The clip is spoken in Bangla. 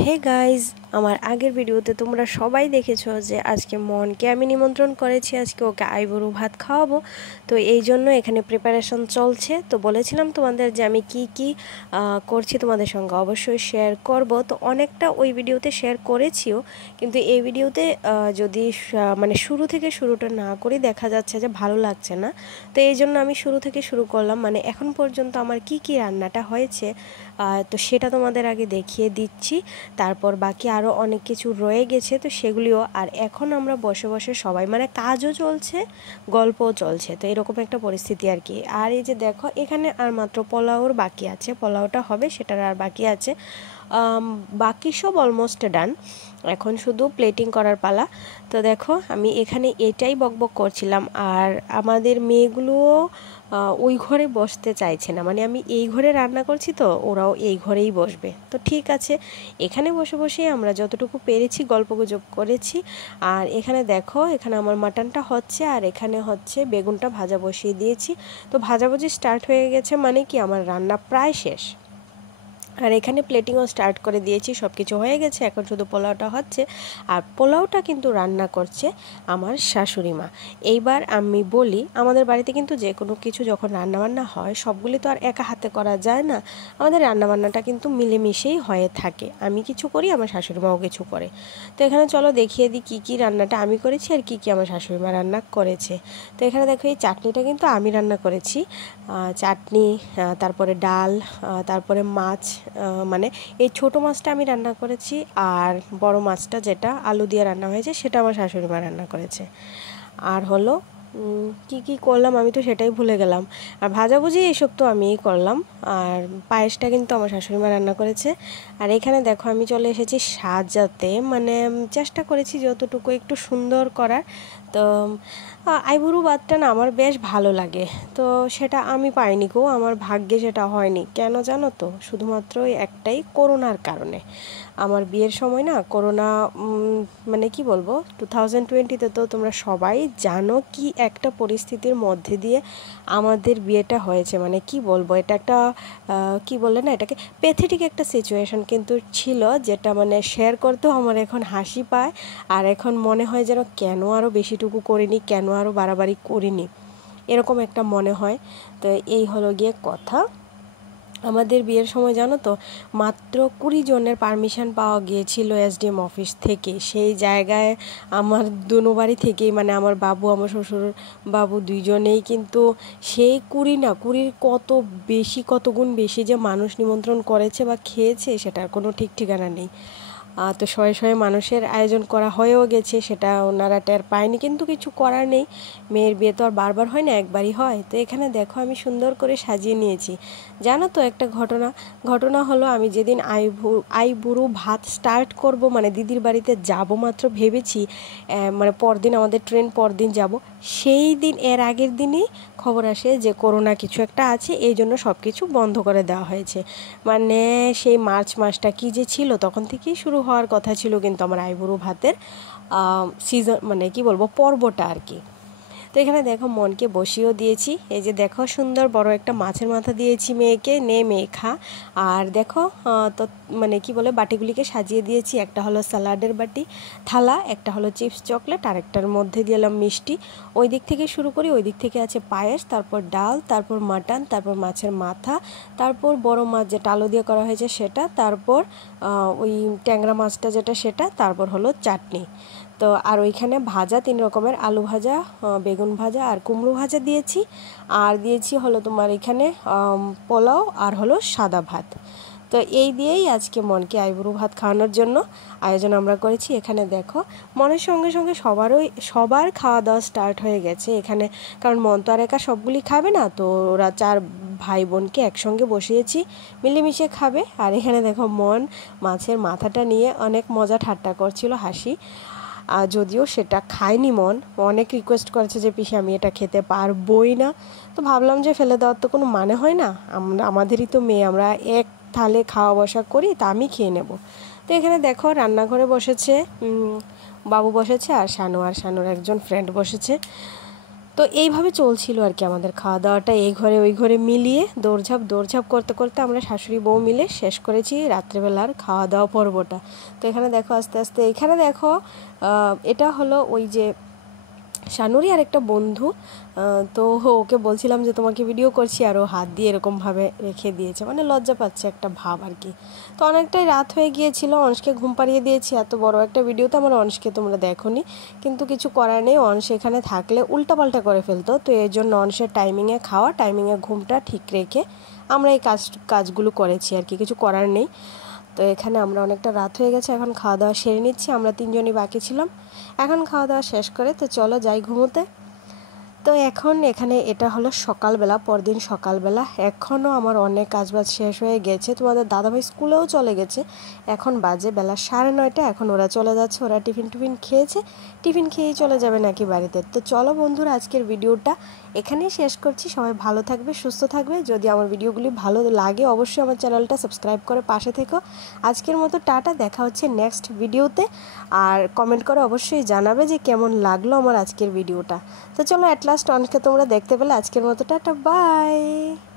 হে গাইজ, আমার আগের ভিডিওতে তোমরা সবাই দেখেছো যে আজকে মনকে আমি নিমন্ত্রণ করেছি, আজকে ওকে আইবুড়ো ভাত খাওয়াবো। তো এই জন্য এখানে প্রিপারেশন চলছে। তো বলেছিলাম তোমাদের যে আমি কি কি করছি তোমাদের সঙ্গে অবশ্যই শেয়ার করব। তো অনেকটা ওই ভিডিওতে শেয়ার করেছিও, কিন্তু এই ভিডিওতে যদি মানে শুরু থেকে শুরুটা না করি দেখা যাচ্ছে যে ভালো লাগছে না। তো এই জন্য আমি শুরু থেকে শুরু করলাম, মানে এখন পর্যন্ত আমার কি কি রান্নাটা হয়েছে তো সেটা তোমাদের আগে দেখিয়ে দিচ্ছি। তারপর বাকি আরও অনেক কিছু রয়ে গেছে, তো সেগুলিও। আর এখন আমরা বসে বসে সবাই মানে কাজও চলছে, গল্পও চলছে, তো এরকম একটা পরিস্থিতি আর কি। আর এই যে দেখো এখানে আর মাত্র পোলাওর বাকি আছে, পোলাওটা হবে সেটার আর বাকি আছে। বাকি সব অলমোস্ট ডান, এখন শুধু প্লেটিং করার পালা। তো দেখো আমি এখানে এটাই বকবক করছিলাম, আর আমাদের মেয়েগুলোও ওই ঘরে বসতে চাইছে না, মানে আমি এই ঘরে রান্না করছি তো ওরাও এই ঘরেই বসবে। তো ঠিক আছে, এখানে বসে বসেই আমরা যতটুকু পেরেছি গল্পগুজব করেছি। আর এখানে দেখো এখানে আমার মাটনটা হচ্ছে, আর এখানে হচ্ছে বেগুনটা ভাজা বসিয়ে দিয়েছি। তো ভাজাভুজি স্টার্ট হয়ে গেছে, মানে কি আমার রান্না প্রায় শেষ। আর এখানে প্লেটিংও স্টার্ট করে দিয়েছি, সব কিছু হয়ে গেছে, এখন শুধু পোলাওটা হচ্ছে। আর পোলাওটা কিন্তু রান্না করছে আমার শাশুড়ি মা। এইবার আমি বলি, আমাদের বাড়িতে কিন্তু যে কোনো কিছু যখন রান্নাবান্না হয় সবগুলি তো আর একা হাতে করা যায় না, আমাদের রান্নাবান্নাটা কিন্তু মিলেমিশেই হয়ে থাকে। আমি কিছু করি, আমার শাশুড়ি মাও কিছু করে। তো এখানে চলো দেখিয়ে দিই কী কী রান্নাটা আমি করেছি আর কী কী আমার শাশুড়ি মা রান্না করেছে। তো এখানে দেখো এই চাটনিটা কিন্তু আমি রান্না করেছি, চাটনি, তারপরে ডাল, তারপরে মাছ, মানে এই ছোটো মাছটা আমি রান্না করেছি, আর বড় মাছটা যেটা আলু দিয়ে রান্না হয়েছে সেটা আমার শাশুড়ি মা রান্না করেছে। আর হলো কি কি করলাম আমি তো সেটাই ভুলে গেলাম। আর ভাজাভুজি এইসব তো আমিই করলাম, আর পায়েসটা কিন্তু আমার শাশুড়ি মা রান্না করেছে। আর এখানে দেখো আমি চলে এসেছি সাজাতে, মানে চেষ্টা করেছি যতটুকু একটু সুন্দর করার। তো আইবুড়ো ভাতটা না আমার বেশ ভালো লাগে, তো সেটা আমি পাইনি গো, আমার ভাগ্যে সেটা হয়নি। কেন জানো তো? শুধুমাত্র একটাই, করোনার কারণে। আমার বিয়ের সময় না করোনা, মানে কি বলবো, 2020-তে তো তোমরা সবাই জানো কি একটা পরিস্থিতির মধ্যে দিয়ে আমাদের বিয়েটা হয়েছে। মানে কি বলবো, এটা একটা কি বলে না, এটাকে প্যাথেটিক একটা সিচুয়েশন কিন্তু ছিল, যেটা মানে শেয়ার করতেও আমার এখন হাসি পায়। আর এখন মনে হয় যেন কেন আরও বেশিটুকু করিনি, কেন আরও বাড়াবাড়ি করিনি, এরকম একটা মনে হয়। তো এই হলো গিয়ে কথা। আমাদের বিয়ের সময় জানো তো মাত্র 20 জনের পারমিশন পাওয়া গিয়েছিল এসডিএম অফিস থেকে। সেই জায়গায় আমার দুনো বাড়ি থেকেই, মানে আমার বাবু, আমার শ্বশুর বাবু দুইজনেই কিন্তু সেই 20 না 20-র কত বেশি, কত গুণ বেশি যে মানুষ নিমন্ত্রণ করেছে বা খেয়েছে সেটার কোনো ঠিক ঠিকানা নেই। তো শয়ে শয়ে মানুষের আয়োজন করা হয়েও গেছে, সেটা ওনারা টের পায়নি, কিন্তু কিছু করার নেই। মেয়ের বিয়ে তো আর বারবার হয় না, একবারই হয়। তো এখানে দেখো আমি সুন্দর করে সাজিয়ে নিয়েছি। জানো তো একটা ঘটনা হলো, আমি যেদিন আইবুড়ো ভাত স্টার্ট করব, মানে দিদির বাড়িতে যাব মাত্র ভেবেছি, মানে পরদিন আমাদের ট্রেন, পরদিন যাব, সেই দিন এর আগের দিনই খবর আসে যে করোনা কিছু একটা আছে, এই জন্য সব কিছু বন্ধ করে দেওয়া হয়েছে। মানে সেই মার্চ মাসটা কি যে ছিল, তখন থেকেই শুরু হওয়ার কথা ছিল কিন্তু আমার আইবুড়ো ভাতের সিজন, মানে কি বলবো, পর্বটা আর কি। তো এখানে দেখো মনকে বসিয়েও দিয়েছি, এই যে দেখো সুন্দর বড় একটা মাছের মাথা দিয়েছি মেয়েকে, নে মেয়ে খা। আর দেখো তো মানে কি বলে বাটিগুলিকে সাজিয়ে দিয়েছি, একটা হলো স্যালাডের বাটি থালা, একটা হলো চিপস চকলেট, আর একটার মধ্যে দিলাম মিষ্টি। ওই দিক থেকে শুরু করি, ওই দিক থেকে আছে পায়েস, তারপর ডাল, তারপর মাটন, তারপর মাছের মাথা, তারপর বড় মাছ যেটা আলু দিয়ে করা হয়েছে সেটা, তারপর ওই ট্যাংরা মাছটা যেটা সেটা, তারপর হলো চাটনি। তো আর ওইখানে ভাজা 3 রকমের, আলু ভাজা, বেগুন ভাজা আর কুমড়ো ভাজা দিয়েছি। আর দিয়েছি হলো তোমার এখানে পোলাও আর হলো সাদা ভাত। তো এই দিয়েই আজকে মনকে আইবুড়ো ভাত খাওয়ানোর জন্য আয়োজন আমরা করেছি। এখানে দেখো মনের সঙ্গে সঙ্গে সবার খাওয়া দাওয়া স্টার্ট হয়ে গেছে এখানে, কারণ মন তো আর একা সবগুলি খাবে না, তো ওরা 4 ভাই বোনকে একসঙ্গে বসিয়েছি, মিলেমিশে খাবে। আর এখানে দেখো মন মাছের মাথাটা নিয়ে অনেক মজা ঠাট্টা করছিল, হাসি। যদিও সেটা খায়নি মন, অনেক রিকোয়েস্ট করেছে যে পিসি আমি এটা খেতে পারবই না। তো ভাবলাম যে ফেলে দেওয়ার তো কোনো মানে হয় না, আমাদেরই তো মেয়ে, আমরা এক থালে খাওয়া বসা করি, তা আমি খেয়ে নেব। তো এখানে দেখো রান্নাঘরে বসেছে বাবু বসেছে, আর শানুর একজন ফ্রেন্ড বসেছে। তো এইভাবে চলছিল আর কি আমাদের খাওয়া দাওয়াটা, এই ঘরে ওই ঘরে মিলিয়ে দৌড়ঝাঁপ করতে করতে আমরা শাশুড়ি বউ মিলে শেষ করেছি রাত্রেবেলার খাওয়া দাওয়া পর্বটা। তো এখানে দেখো আস্তে আস্তে, এখানে দেখো এটা হলো ওই যে শানুরি আর একটা বন্ধু। তো ওকে বলছিলাম যে তোমাকে ভিডিও করছি, আর ও হাত দিয়ে এরকমভাবে রেখে দিয়েছে, মানে লজ্জা পাচ্ছে একটা ভাব আর কি। তো অনেকটাই রাত হয়ে গিয়েছিল, অংশকে ঘুম পাড়িয়ে দিয়েছি। এত বড় একটা ভিডিওতে আমার অংশকে তোমরা দেখোনি, কিন্তু কিছু করার নেই, অংশ এখানে থাকলে উল্টাপাল্টা করে ফেলতো। তো এর জন্য অংশের টাইমিংয়ে খাওয়া, টাইমিংয়ে ঘুমটা ঠিক রেখে আমরা এই কাজগুলো করেছি আর কি, কিছু করার নেই। তো এখানে আমরা অনেকটা রাত হয়ে গেছে, এখন খাওয়া দাওয়া সেরে নিচ্ছি, আমরা 3 জনই বাকি ছিলাম। এখন খাওয়া দাওয়া শেষ করে তো চলো যাই ঘুমোতে। তো এখন এখানে এটা হলো সকালবেলা, পরদিন সকালবেলা। এখনও আমার অনেক কাজবাজ শেষ হয়ে গেছে, তোমাদের দাদাভাই স্কুলেও চলে গেছে। এখন বাজে বেলা 9:30, এখন ওরা চলে যাচ্ছে, ওরা টিফিন খেয়েছে, টিফিন খেয়েই চলে যাবে নাকি বাড়িতে। তো চলো বন্ধুরা, আজকের ভিডিওটা এখানেই শেষ করছি। সবাই ভালো থাকবে, সুস্থ থাকবে। যদি আমার ভিডিওগুলি ভালো লাগে অবশ্যই আমার চ্যানেলটা সাবস্ক্রাইব করে পাশে থেকো। আজকের মতো টাটা, দেখা হচ্ছে নেক্সট ভিডিওতে। আর কমেন্ট করে অবশ্যই জানাবে যে কেমন লাগলো আমার আজকের ভিডিওটা। তো চলো অ্যাট লাস্ট অনেকটা তোমরা দেখতে পেলে। আজকের মতো টাটা, বাই।